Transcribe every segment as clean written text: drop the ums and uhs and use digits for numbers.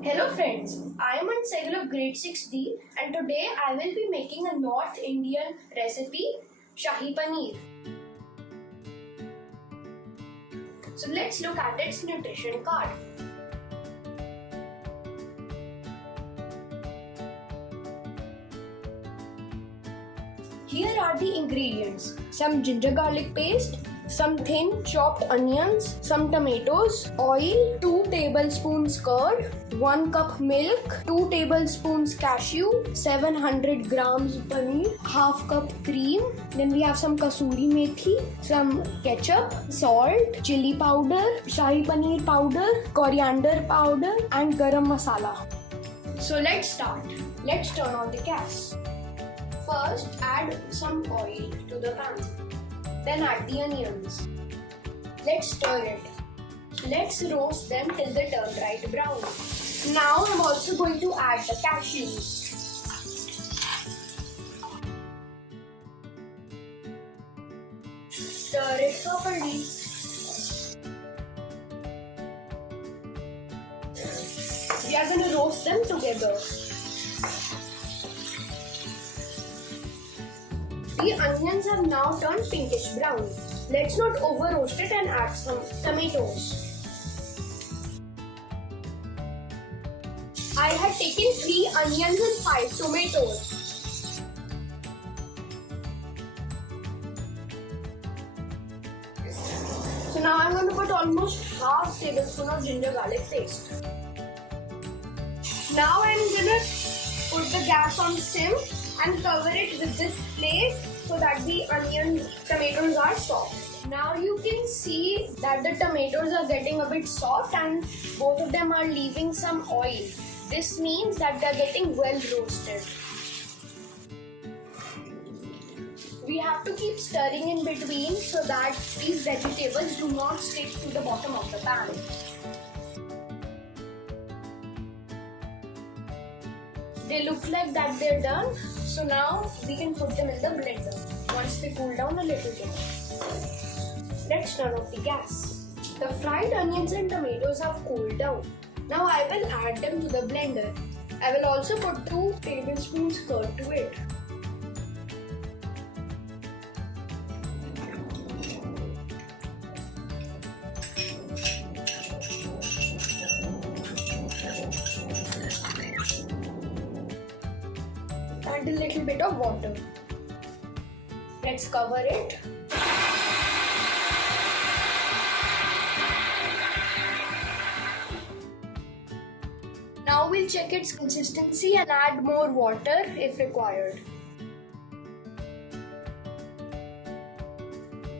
Hello friends, I am on Segul of grade 6D and today I will be making a North Indian recipe, Shahi Paneer. So let's look at its nutrition card. Here are the ingredients: some ginger garlic paste, some thin chopped onions, some tomatoes, oil, 2 tablespoons curd, 1 cup milk, 2 tablespoons cashew, 700 grams paneer, half cup cream. Then we have some kasuri methi, some ketchup, salt, chili powder, shahi paneer powder, coriander powder and garam masala. So let's start. Let's turn on the gas. First, add some oil to the pan. Then add the onions. Let's stir it. Let's roast them till they turn bright brown. Now I'm also going to add the cashews. Stir it properly. We are going to roast them together. The onions have now turned pinkish brown. Let's not over roast it and add some tomatoes. I had taken 3 onions and 5 tomatoes. So now I'm going to put almost half tablespoon of ginger garlic paste. Now I'm going to put the gas on sim and cover it with this plate so that the tomatoes are soft. Now you can see that the tomatoes are getting a bit soft and both of them are leaving some oil. This means that they are getting well roasted. We have to keep stirring in between so that these vegetables do not stick to the bottom of the pan. They look like that they're done. So now we can put them in the blender once they cool down a little bit. Let's turn off the gas. The fried onions and tomatoes have cooled down. Now I will add them to the blender. I will also put 2 tablespoons curd to it. And a little bit of water. Let's cover it. Now we'll check its consistency and add more water if required.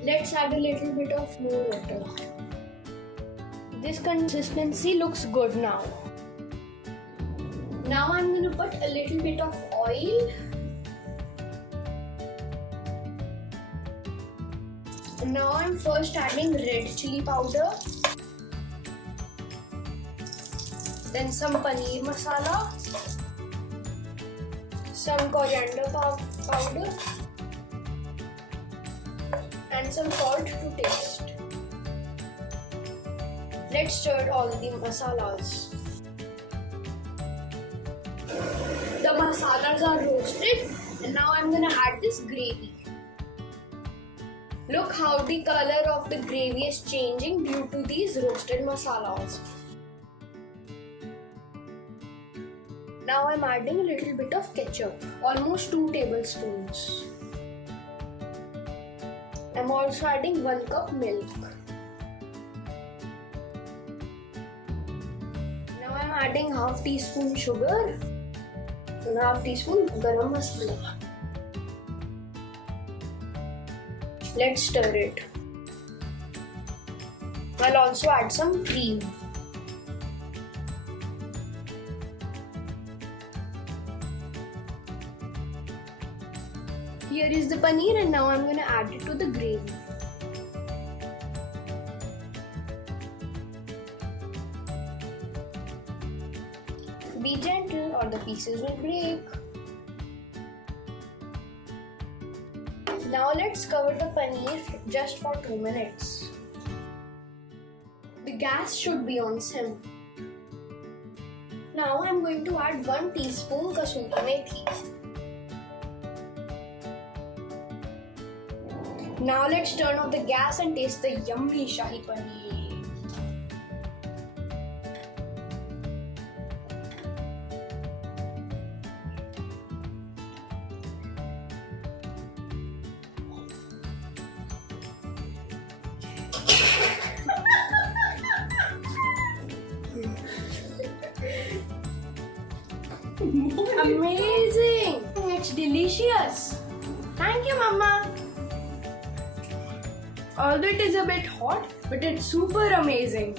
Let's add a little bit of more water. This consistency looks good now. Now I'm going to put a little bit of oil. Now I'm first adding red chili powder. Then some paneer masala. Some coriander powder. And some salt to taste. Let's stir all the masalas. The masalas are roasted and now I'm going to add this gravy. Look how the color of the gravy is changing due to these roasted masalas. Now I'm adding a little bit of ketchup, almost 2 tablespoons. I'm also adding 1 cup milk. Now I'm adding half teaspoon sugar. And half teaspoon garam masala. Let's stir it. I'll also add some cream. Here is the paneer and now I'm going to add it to the gravy. Be gentle or the pieces will break. Now let's cover the paneer just for 2 minutes. The gas should be on sim. Now I'm going to add 1 teaspoon kasuri methi. Now let's turn off the gas and taste the yummy Shahi Paneer. Amazing! It's delicious. Thank you, Mama. Although it is a bit hot, but it's super amazing.